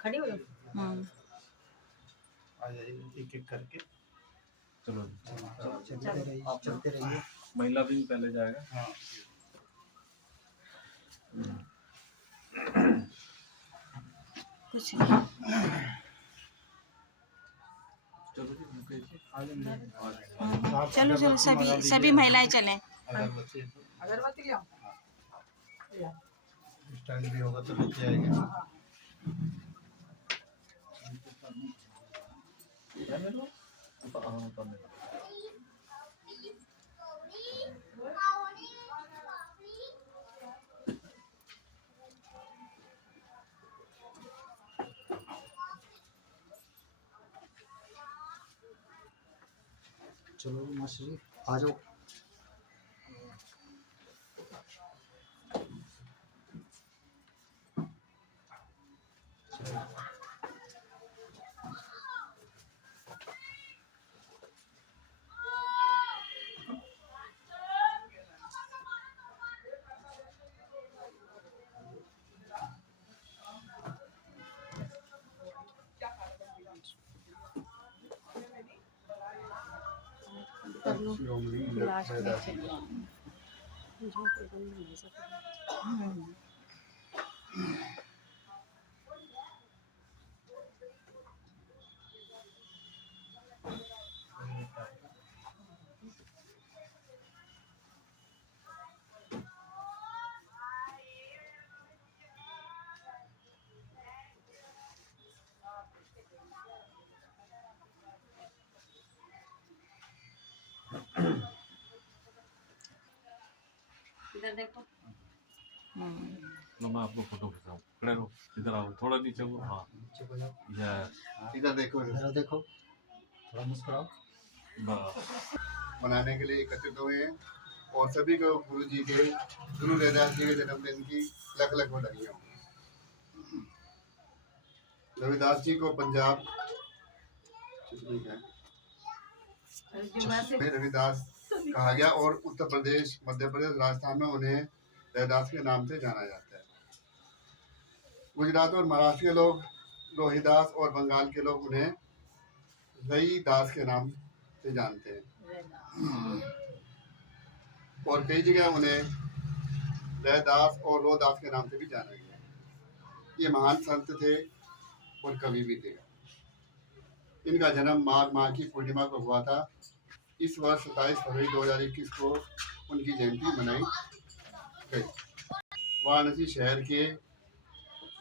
खड़ी हो जाओ। आ जाइए एक एक करके। चलो चलते रहिए। महिला विंग पहले जाएगा। हाँ कुछ नहीं। चलो जी मुकेश जी चलो चलो सभी महिलाएं चलें। अगरबत्ती ले आओ। स्टैंड भी होगा तो लेके आएंगे। चलो मास्टर जी आ जाओ। लास्ट में इधर देखो। मैं आपको फोटो खिंचाऊं। खड़े रहो, इधर आओ, थोड़ा नीचे हो। हाँ इधर देखो, इधर देखो, थोड़ा मुस्कुराओ। मनाने के लिए एकत्रित हुए हैं और सभी को गुरु जी के, गुरु रविदास जी के जन्मदिन की लख लख बधाइयाँ। रविदास जी को पंजाब में रविदास कहा गया और उत्तर प्रदेश, मध्य प्रदेश, राजस्थान में उन्हें रविदास के नाम से जाना जाता है। गुजरात और महाराष्ट्र के लोग रोहिदास और बंगाल के लोग उन्हें रईदास के नाम से जानते हैं और कई जगह उन्हें रैदास और रोदास के नाम से भी जाना गया। ये महान संत थे और कवि भी थे। इनका जन्म माघ माह की पूर्णिमा को हुआ था। इस वर्ष 27 फरवरी 2021 को उनकी जयंती मनाई गई। वाराणसी शहर के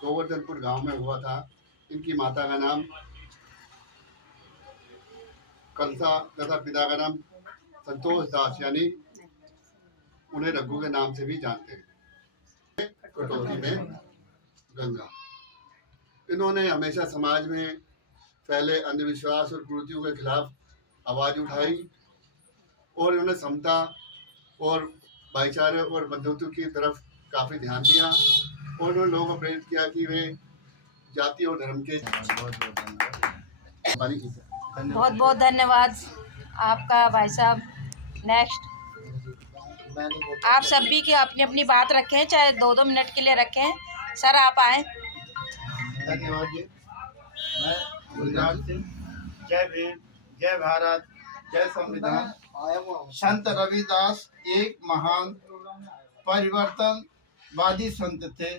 गोवर्धनपुर गांव में हुआ था। इनकी माता का नाम कलसा तथा पिता का नाम संतोष दास, यानी उन्हें रघु के नाम से भी जानते हैं। कटौती में गंगा। इन्होंने हमेशा समाज में फैले अंधविश्वास और कुरीतियों के खिलाफ आवाज उठाई और इन्होंने समता और भाईचारे और बंधुत्व की तरफ काफी ध्यान दिया और उन्होंने लोगों को प्रेरित किया कि वे जाति और धर्म के। बहुत बहुत धन्यवाद आपका भाई साहब। नेक्स्ट आप सभी की अपनी अपनी बात रखें, चाहे 2-2 मिनट के लिए रखें। सर आप आए। धन्यवाद जी। मैं गुजरात से। जय भीम, जय भारत, जय संविधान। संत रविदास एक महान परिवर्तनवादी संत थे।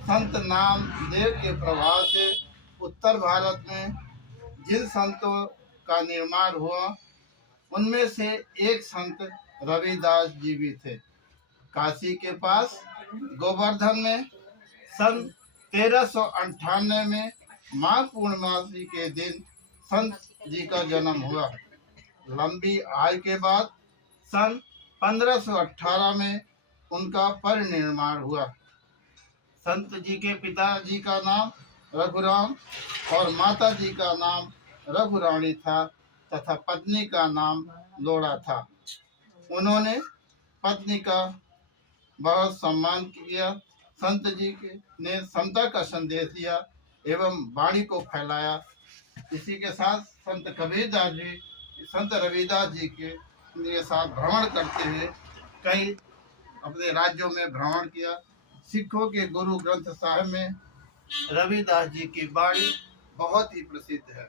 संत नामदेव के प्रभाव से उत्तर भारत में जिन संतों का निर्माण हुआ उनमें से एक संत रविदास जी भी थे। काशी के पास गोवर्धन में सन 1398 में माघ पूर्णिमासी के दिन संत जी का जन्म हुआ। लंबी आयु के बाद सन 1518 में उनका परिनिर्वाण हुआ। संत जी के पिताजी का नाम रघुराम और माता जी का नाम रघुरानी था तथा पत्नी का नाम लोड़ा था। उन्होंने पत्नी का बहुत सम्मान किया। संत जी ने समता का संदेश दिया एवं वाणी को फैलाया। इसी के साथ संत कबीरदास जी, संत रविदास जी के साथ भ्रमण करते हुए कई अपने राज्यों में भ्रमण किया। सिखों के गुरु ग्रंथ साहिब में रविदास जी की वाणी बहुत ही प्रसिद्ध है।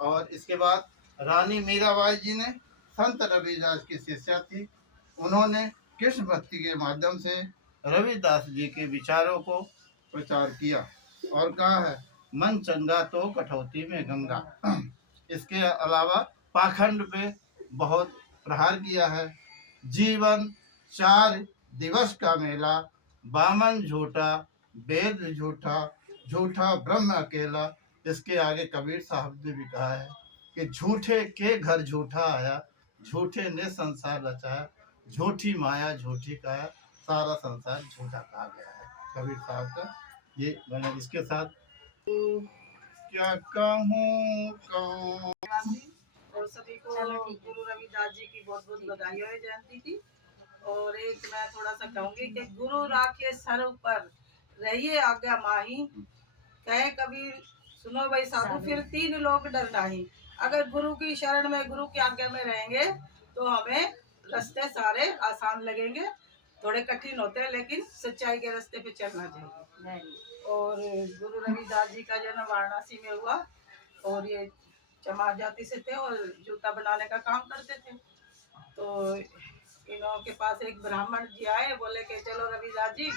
और इसके बाद रानी मीराबाई जी ने संत रविदास की शिष्या थी। उन्होंने कृष्ण भक्ति के माध्यम से रविदास जी के विचारों को प्रचार किया और कहा है, मन चंगा तो कठौती में गंगा। इसके अलावा पाखंड पे बहुत प्रहार किया है। जीवन 4 दिवस का मेला, बामन झूठा, वेद झूठा, झूठा ब्रह्म अकेला। इसके आगे कबीर साहब ने भी कहा है कि झूठे के घर झूठा आया, झूठे ने संसार रचाया, झूठी माया झूठी काया, सारा संसार झूठा कहा गया है कबीर साहब का। ये मैंने इसके साथ क्या कहूँ और सभी को गुरु रविदास जी की बहुत बहुत बधाई है जयंती की। और एक मैं थोड़ा सा कहूंगी कि गुरु राखे सर पर रहिए आज्ञा माही, कहे कबीर सुनो भाई साधु फिर 3 लोग डर नहीं। अगर गुरु की शरण में, गुरु की आज्ञा में रहेंगे तो हमें रास्ते सारे आसान लगेंगे। थोड़े कठिन होते हैं लेकिन सच्चाई के रास्ते पे चलना चाहिए। और गुरु रविदास जी का जन्म वाराणसी में हुआ और ये चमार जाति से थे और जूता बनाने का काम करते थे। तो इन्हों के पास एक ब्राह्मण जी आए, बोले कि चलो रविदास जी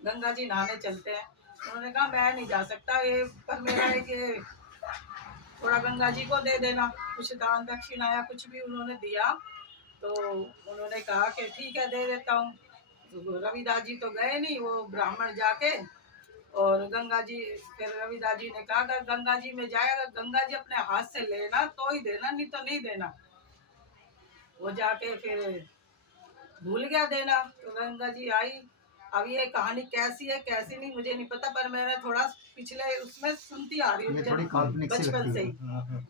गंगा जी नहाने चलते हैं। उन्होंने कहा मैं नहीं जा सकता, ये पर मेरा एक ये थोड़ा गंगा जी को दे देना, कुछ दान दक्षिणा या कुछ भी उन्होंने दिया। तो उन्होंने कहा कि ठीक है दे देता हूँ। तो रविदास जी तो गए नहीं, वो ब्राह्मण जाके और गंगा जी, फिर रविदास जी ने कहा अगर गंगा जी में जाएगा, गंगा जी अपने हाथ से लेना तो ही देना, नहीं तो नहीं देना। वो जाके फिर भूल गया देना। तो गंगा जी आई। अब ये कहानी कैसी है कैसी नहीं मुझे नहीं पता, पर मैंने थोड़ा पिछले उसमें सुनती आ रही हूँ बचपन से ही।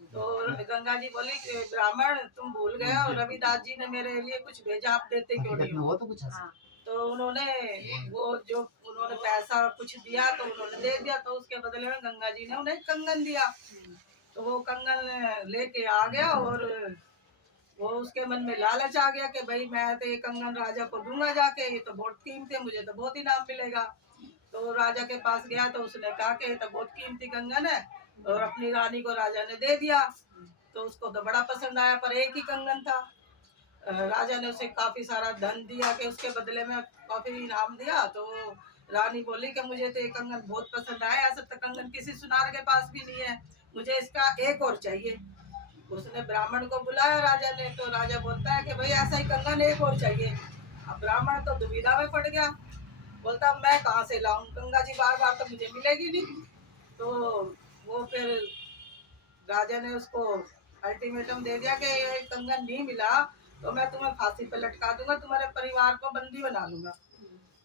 तो गंगा जी बोली ब्राह्मण तुम भूल गए और रविदास जी ने मेरे लिए कुछ भेजा, आप देते क्यों नहीं हो? तो उन्होंने वो जो उन्होंने पैसा कुछ दिया तो उन्होंने दे दिया, तो उसके बदले में गंगा जी ने उन्हें कंगन दिया। तो वो कंगन लेके आ गया और वो उसके मन में लालच आ गया कि भाई मैं तो ये कंगन राजा को दूंगा जाके, ये तो बहुत कीमती है, मुझे तो बहुत इनाम मिलेगा। तो राजा के पास गया तो उसने कहा कि ये तो बहुत कीमती कंगन है, और अपनी रानी को राजा ने दे दिया। तो उसको तो बड़ा पसंद आया, पर एक ही कंगन था। राजा ने उसे काफी सारा धन दिया कि उसके बदले में काफी इनाम दिया। तो रानी बोली कि मुझे तो ये कंगन बहुत पसंद आया, ऐसा तो कंगन किसी सुनार के पास भी नहीं है, मुझे इसका एक और चाहिए। उसने ब्राह्मण को बुलाया राजा ने, तो राजा बोलता है कि भाई ऐसा ही कंगन एक और चाहिए। अब ब्राह्मण तो दुविधा में पड़ गया, बोलता मैं कहाँ से लाऊं, गंगा जी बार बार तो मुझे मिलेगी नहीं। तो वो फिर राजा ने उसको अल्टीमेटम दे दिया कि ये कंगन नहीं मिला तो मैं तुम्हें फांसी पे लटका दूंगा, तुम्हारे परिवार को बंदी बना लूंगा।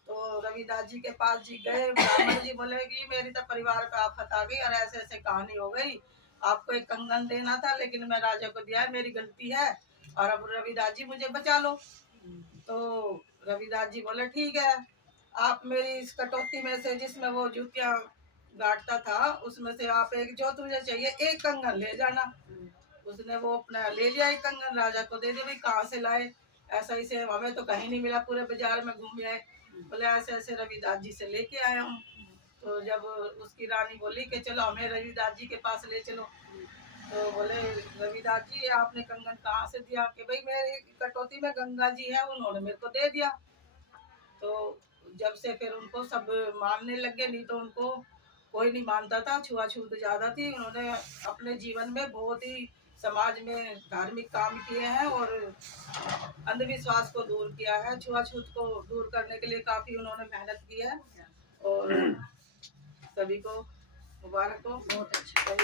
तो रविदास जी के पास जी गए, ब्राह्मण जी बोले कि मेरी तो परिवार पे आफत आ गई और ऐसे ऐसे कहानी हो गई, आपको एक कंगन देना था लेकिन मैं राजा को दिया है, मेरी गलती है, और अब रविदास जी मुझे बचा लो। तो रविदास जी बोले ठीक है, आप मेरी इस कटौती में से जिसमें वो जूतियाँ गांठता था उसमें से आप एक जो तुझे चाहिए एक कंगन ले जाना। उसने वो अपना ले लिया एक कंगन, राजा को दे दिया। भाई कहाँ से लाए, ऐसा ही से हमें तो कहीं नहीं मिला, पूरे बाजार में घूम आए। बोले ऐसे ऐसे रविदास जी से लेके आया हूँ। तो जब उसकी रानी बोली कि चलो हमें रविदास जी के पास ले चलो, तो बोले रविदास जी आपने कंगन कहाँ से दिया? कि भाई मेरी कटौती में गंगा जी है, उन्होंने मेरे को दे दिया। तो जब से फिर उनको सब मानने लगे, नहीं तो उनको कोई नहीं मानता था, छुआछूत ज़्यादा थी। उन्होंने अपने जीवन में बहुत ही समाज में धार्मिक काम किए हैं और अंधविश्वास को दूर किया है, छुआछूत को दूर करने के लिए काफ़ी उन्होंने मेहनत की है। और सभी को मुबारक हो। बहुत अच्छा।